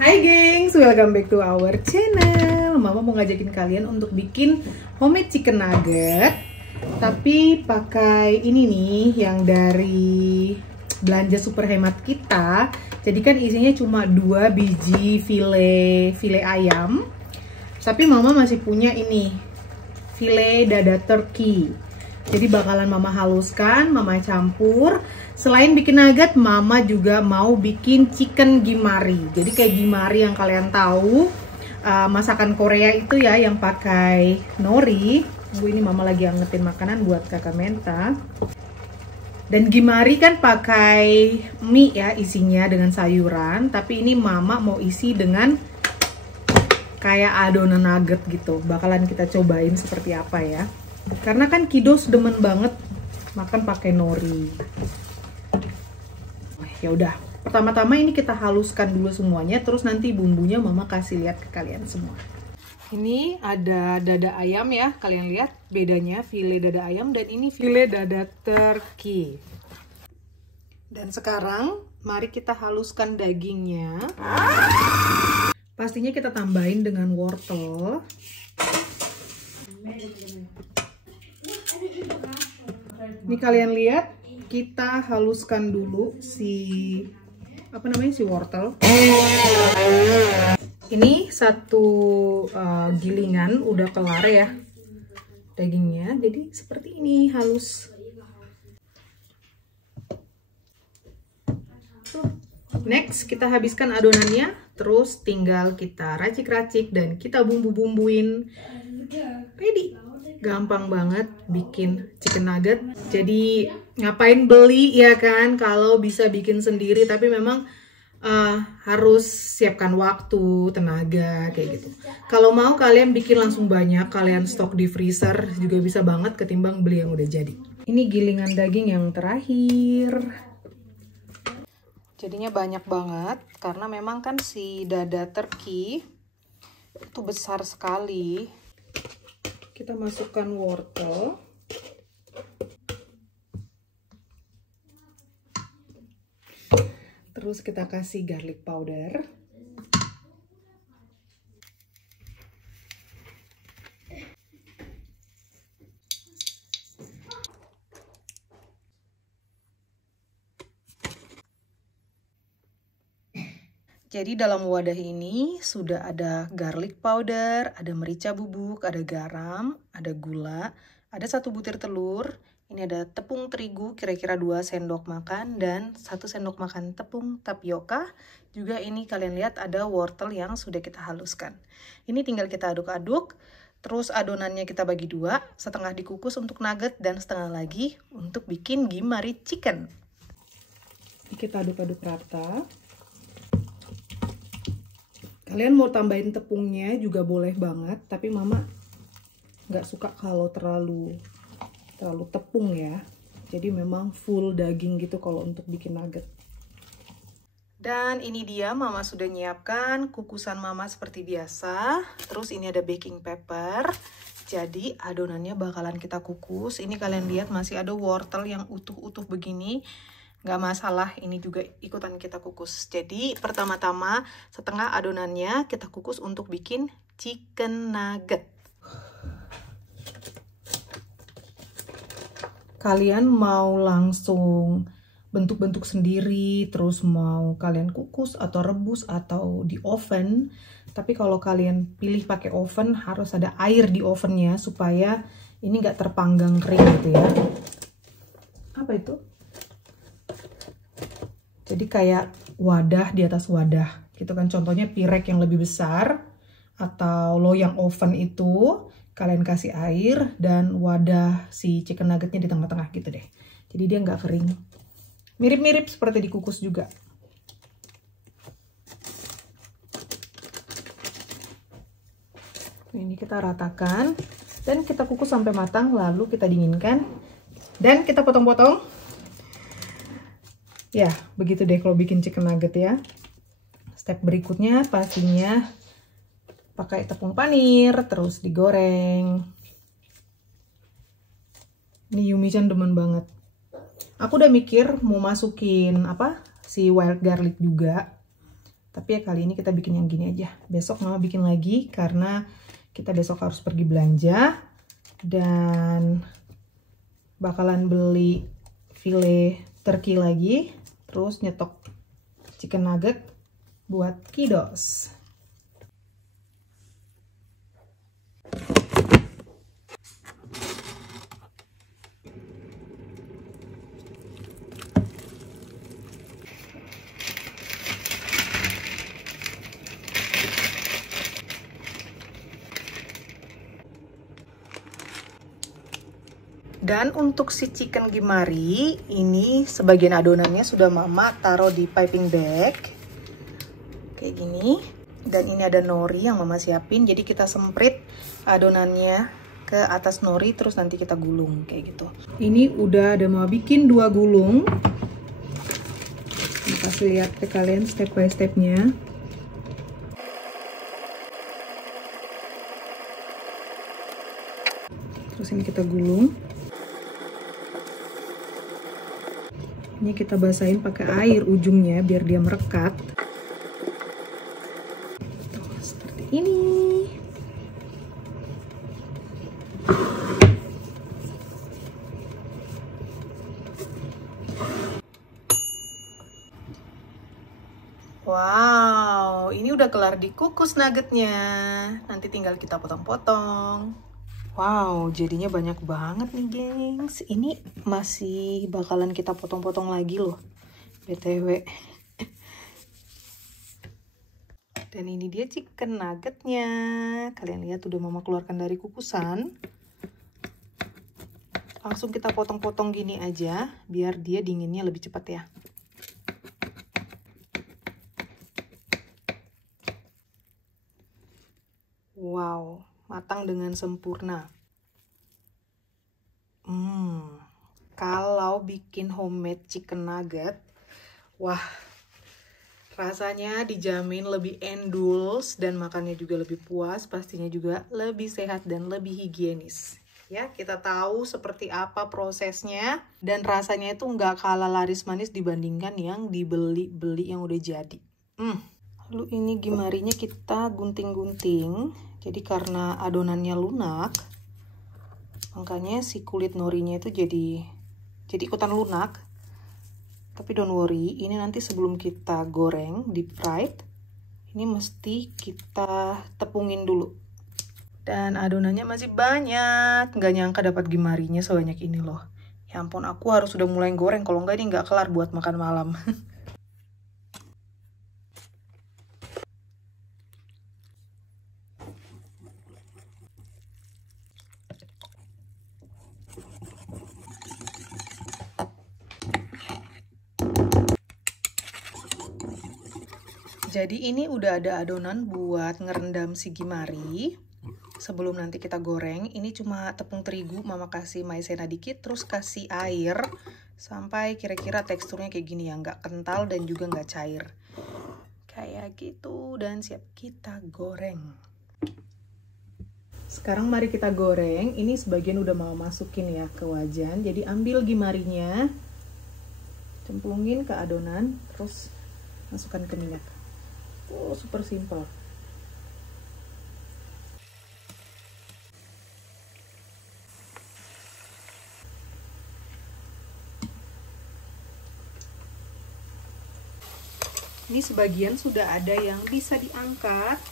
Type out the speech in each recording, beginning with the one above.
Hai gengs, welcome back to our channel. Mama mau ngajakin kalian untuk bikin homemade chicken nugget, tapi pakai ini nih yang dari belanja super hemat kita. Jadi kan isinya cuma 2 biji file ayam. Tapi mama masih punya ini file dada turkey. Jadi bakalan mama haluskan, mama campur. Selain bikin nugget, mama juga mau bikin chicken gimari. Jadi kayak gimari yang kalian tahu, masakan Korea itu ya, yang pakai nori. Ini mama lagi angetin makanan buat kakak Menta. Dan gimari kan pakai mie ya isinya dengan sayuran. Tapi ini mama mau isi dengan kayak adonan nugget gitu. Bakalan kita cobain seperti apa ya. Karena kan kiddos demen banget makan pakai nori. Ya udah, pertama-tama ini kita haluskan dulu semuanya, terus nanti bumbunya mama kasih lihat ke kalian semua. Ini ada dada ayam ya, kalian lihat bedanya file dada ayam dan ini file dada turkey. Dan sekarang mari kita haluskan dagingnya. Pastinya kita tambahin dengan wortel. Ini kalian lihat, kita haluskan dulu si wortel. Ini satu gilingan udah kelar ya dagingnya, jadi seperti ini halus. Next kita habiskan adonannya, terus tinggal kita racik-racik dan kita bumbu-bumbuin. Ready. Gampang banget bikin chicken nugget. Jadi ngapain beli ya kan, kalau bisa bikin sendiri. Tapi memang harus siapkan waktu, tenaga kayak gitu. Kalau mau kalian bikin langsung banyak, kalian stok di freezer juga bisa banget ketimbang beli yang udah jadi. Ini gilingan daging yang terakhir. Jadinya banyak banget karena memang kan si dada turkey itu besar sekali. Kita masukkan wortel. Terus kita kasih garlic powder. Jadi dalam wadah ini sudah ada garlic powder, ada merica bubuk, ada garam, ada gula, ada 1 butir telur, ini ada tepung terigu kira-kira 2 sendok makan dan 1 sendok makan tepung tapioka. Juga ini kalian lihat ada wortel yang sudah kita haluskan. Ini tinggal kita aduk-aduk, terus adonannya kita bagi 2, setengah dikukus untuk nugget dan setengah lagi untuk bikin gimari chicken. Kita aduk-aduk rata. Kalian mau tambahin tepungnya juga boleh banget, tapi mama nggak suka kalau terlalu tepung ya. Jadi memang full daging gitu kalau untuk bikin nugget. Dan ini dia mama sudah nyiapkan kukusan mama seperti biasa. Terus ini ada baking paper. Jadi adonannya bakalan kita kukus. Ini kalian lihat masih ada wortel yang utuh-utuh begini. Nggak masalah, ini juga ikutan kita kukus. Jadi pertama-tama setengah adonannya kita kukus untuk bikin chicken nugget. Kalian mau langsung bentuk-bentuk sendiri, terus mau kalian kukus atau rebus atau di oven. Tapi kalau kalian pilih pakai oven, harus ada air di ovennya supaya ini nggak terpanggang kering gitu ya. Apa itu? Jadi kayak wadah di atas wadah gitu kan, contohnya pirek yang lebih besar atau loyang oven itu kalian kasih air dan wadah si chicken nuggetnya di tengah-tengah gitu deh. Jadi dia nggak kering. Mirip-mirip seperti dikukus juga. Ini kita ratakan dan kita kukus sampai matang, lalu kita dinginkan dan kita potong-potong. Ya, begitu deh kalau bikin chicken nugget ya. Step berikutnya pastinya pakai tepung panir, terus digoreng. Ini Yumi-chan demen banget. Aku udah mikir mau masukin si wild garlic juga. Tapi ya kali ini kita bikin yang gini aja. Besok mama bikin lagi karena kita besok harus pergi belanja. Dan bakalan beli file turkey lagi. Terus nyetok chicken nugget buat kiddos. Dan untuk si chicken gimari, ini sebagian adonannya sudah mama taruh di piping bag. Kayak gini. Dan ini ada nori yang mama siapin, jadi kita semprit adonannya ke atas nori, terus nanti kita gulung, kayak gitu. Ini udah ada mama bikin 2 gulung. Kasih lihat ke kalian step by stepnya. Terus ini kita gulung. Ini kita basahin pakai air ujungnya biar dia merekat. Tuh, seperti ini. Wow, ini udah kelar dikukus nuggetnya. Nanti tinggal kita potong-potong. Wow, jadinya banyak banget nih, gengs. Ini masih bakalan kita potong-potong lagi loh, BTW. Dan ini dia chicken nuggetnya. Kalian lihat udah mama keluarkan dari kukusan. Langsung kita potong-potong gini aja, biar dia dinginnya lebih cepat ya. Wow, matang dengan sempurna. Kalau bikin homemade chicken nugget, wah, rasanya dijamin lebih endulz dan makannya juga lebih puas, pastinya juga lebih sehat dan lebih higienis. Ya, kita tahu seperti apa prosesnya dan rasanya itu nggak kalah laris manis dibandingkan yang dibeli yang udah jadi. Lalu ini gimarinya kita gunting-gunting. Jadi karena adonannya lunak, makanya si kulit norinya itu jadi ikutan lunak. Tapi don't worry, ini nanti sebelum kita goreng, deep fried, ini mesti kita tepungin dulu. Dan adonannya masih banyak, nggak nyangka dapat gimarinya sebanyak ini loh. Ya ampun, aku harus sudah mulai goreng, kalau nggak ini nggak kelar buat makan malam. Jadi ini udah ada adonan buat ngerendam si gimari. Sebelum nanti kita goreng, ini cuma tepung terigu, mama kasih maizena dikit, terus kasih air. Sampai kira-kira teksturnya kayak gini ya, nggak kental dan juga nggak cair. Kayak gitu, dan siap kita goreng. Sekarang mari kita goreng. Ini sebagian udah mau masukin ya ke wajan. Jadi ambil gimarinya, cemplungin ke adonan, terus masukkan ke minyak. Oh, super simple. Ini sebagian sudah ada yang bisa diangkat.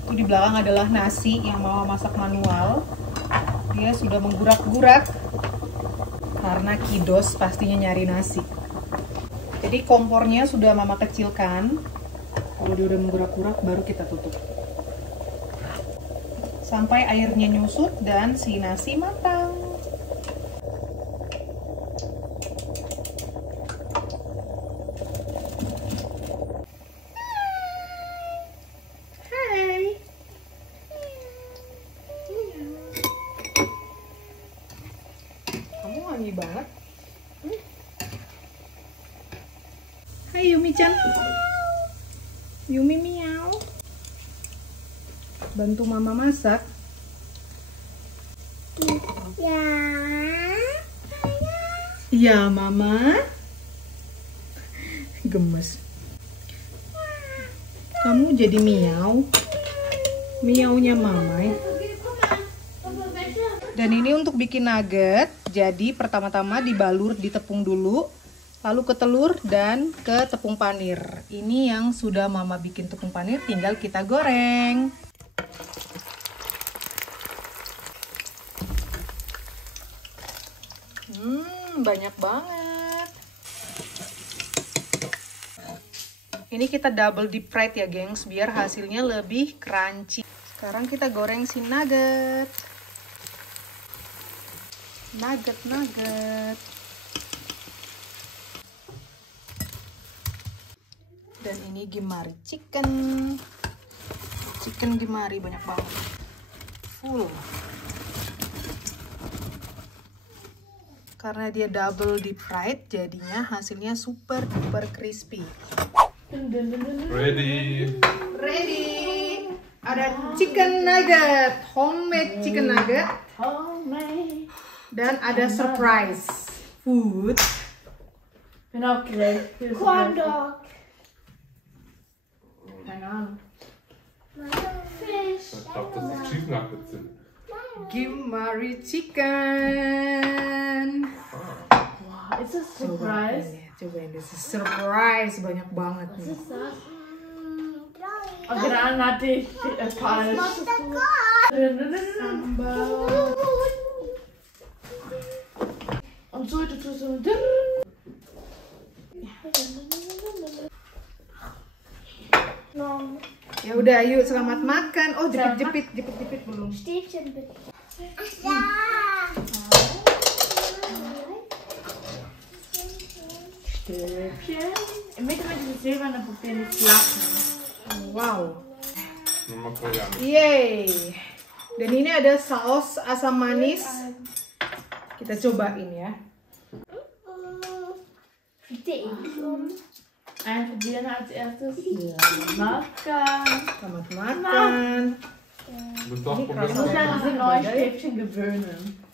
Itu di belakang adalah nasi yang mama masak manual. Dia sudah menggurak-gurak karena kiddos pastinya nyari nasi. Jadi kompornya sudah mama kecilkan. Kalau dia udah menggurak-gurak baru kita tutup. Sampai airnya nyusut dan si nasi matang. Hai. Kamu wangi banget. Hai Yumi-chan. Yumi miau. Bantu mama masak. Ya. Iya, Mama. Gemes. Kamu jadi miau. Miaunya Mama ya. Dan ini untuk bikin nugget. Jadi pertama-tama dibalur di tepung dulu, lalu ke telur dan ke tepung panir. Ini yang sudah Mama bikin tepung panir, tinggal kita goreng. Banyak banget. Ini kita double deep fried ya, gengs, biar hasilnya lebih crunchy. Sekarang kita goreng si nugget. Nugget. Dan ini gimari chicken. Chicken gimari banyak banget. Full. Karena dia double deep fried, jadinya hasilnya super duper crispy. Ready. Ada chicken nugget, homemade chicken nugget. Dan ada surprise food. Corn dog. Keine Ahnung. Fish. Ich glaube, dass es Cheese Nuggets sind. Gimari chicken. Wow, ist das surprise? Cobain, this is surprise, banyak banget nih. Was ist das? Granate. Falsch. Sambal. Und so dazu so. Ya udah, yuk selamat makan. Oh, jepit belum. Stäbchen bitte. Stäbchen. Im Mitte mit diesem silbernen Papier nicht lachen. Wow. Mama Koreaner. Yeay. Dan ini ada saus asam manis. Kita cobain ya. Bitte ein probieren als erstes. Ja, makan. Selamat makan. Du musst auch Die probieren. Ich muss Ja, an diese ja. neuen Stäbchen gewöhnen.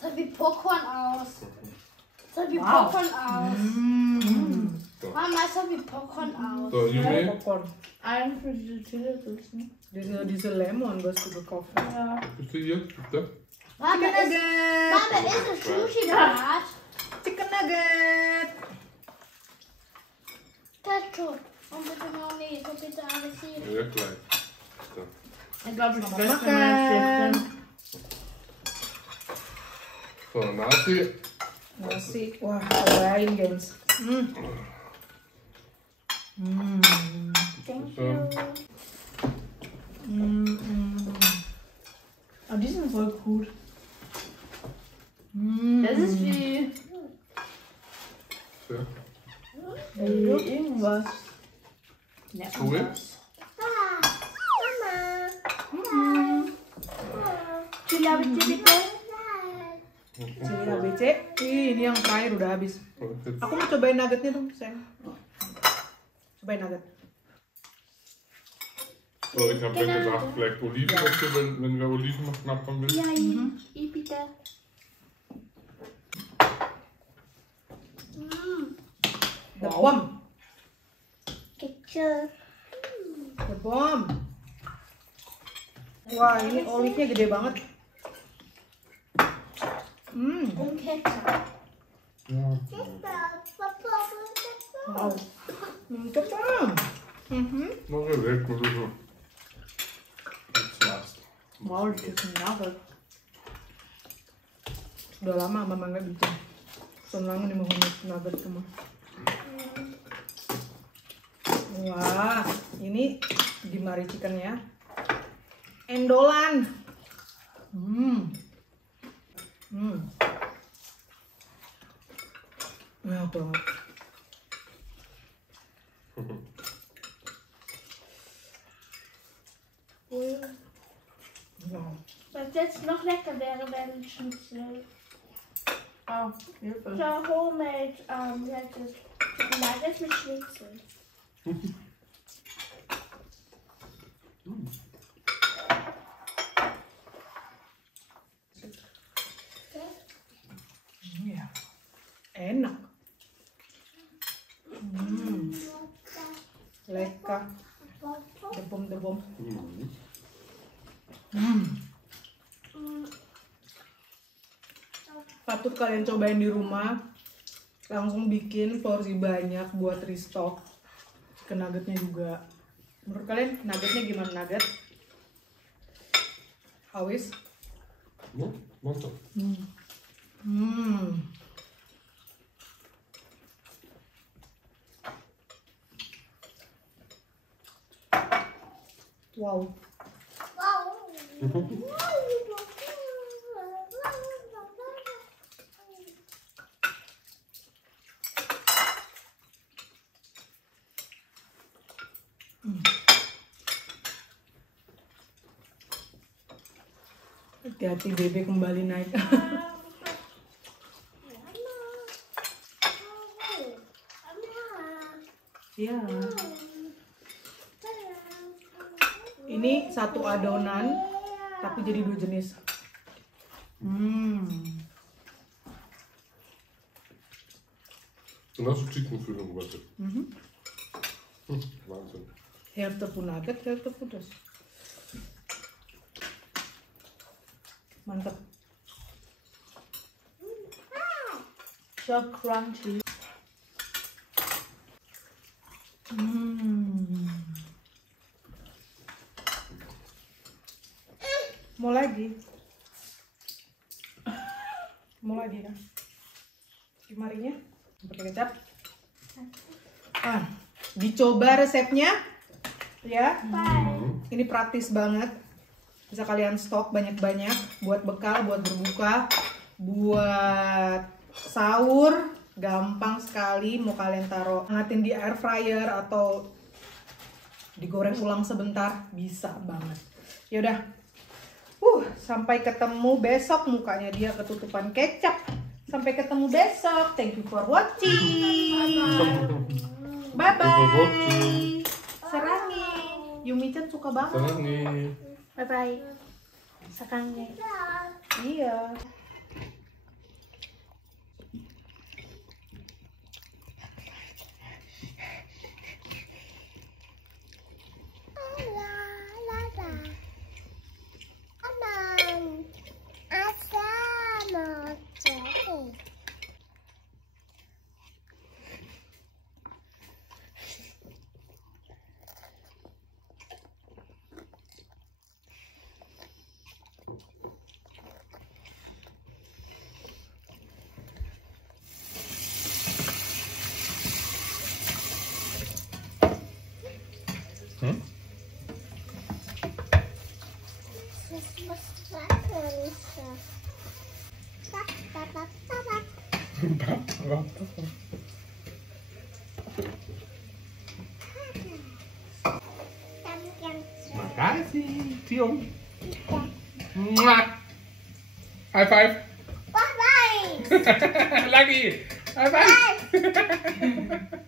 Das sieht wie Popcorn aus. Das sieht wie Wow. Popcorn aus. Mama, es sieht wie Popcorn aus. So, Juni, Popcorn. Einen für diese Chili-Soßen. Diese Lemon, was du gekauft hast. Ja. bist du hier? Bitte? Mama, Chicken ist, nugget. Mama, ist es Sushi-Brat? Chicken nugget. Ketchup. Und bitte Mayonnaise. Und bitte alles hier. Ja, gleich. So. Ich glaube, ich Selamat schmeckt makan. meine Stäbchen. So, Nasi. Nasi. Wah, cobain, gengs. Thank So. you. Oh, die sind voll gut. Das ist wie Ja. irgendwas. Ja, Cool. Chili bitte, bitte. Chili ABC. Ih, ini yang terakhir udah habis. Und jetzt Aku mau cobain nuggetnya dong, sayang. Cobain nugget. So, ich habe ja gesagt, vielleicht Oliven dazu, wenn wir Oliven noch knapp haben will. Ja, ich bitte. The bomb. Ketchup. The bomb. Wah, ini olive-nya gede banget. Und Ketchup. Ja. Wow. Cepat. Mach ich weg, das ist so. Jetzt war's. Wow, die ist ein Nugget. Sudah lama mama nggak bikin. Sudah lama nih mau nugget sama. Wah, ini gimari chicken ya. Endolan. Enak banget. Wow. Was jetzt noch lecker wäre, wäre ein Schnitzel. Oh, Hilfe. So homemade, wie heißt das? Nuggets mit Schnitzel. Ja. Patut kalian cobain di rumah. Langsung bikin porsi banyak buat restock. Ke nuggetnya juga. Menurut kalian nuggetnya gimana nugget? Awis? Mantap. Wow. Hati-hati bebek kembali naik. Ya. Ini satu adonan tapi jadi dua jenis. Genauso Chickenfüllung, warte. Wahnsinn. Hälfte pun nugget, hälfte pedas. Mantap. So crunchy. Mau lagi? Mau lagi kan? Gimarinya? Pakai kecap. Dicoba resepnya, ya. Ini praktis banget. Bisa kalian stok banyak-banyak buat bekal, buat berbuka, buat sahur, gampang sekali. Mau kalian taruh hangatin di air fryer atau digoreng ulang sebentar, bisa banget. Yaudah, sampai ketemu besok. Mukanya dia ketutupan kecap. Sampai ketemu besok. Thank you for watching. Bye bye. Sarangi. Yumi-chan suka banget. Sarangi. Bye bye. Sakange. Iya. Makasih, cium. Muah. High five. Bye bye. Lagi. High five.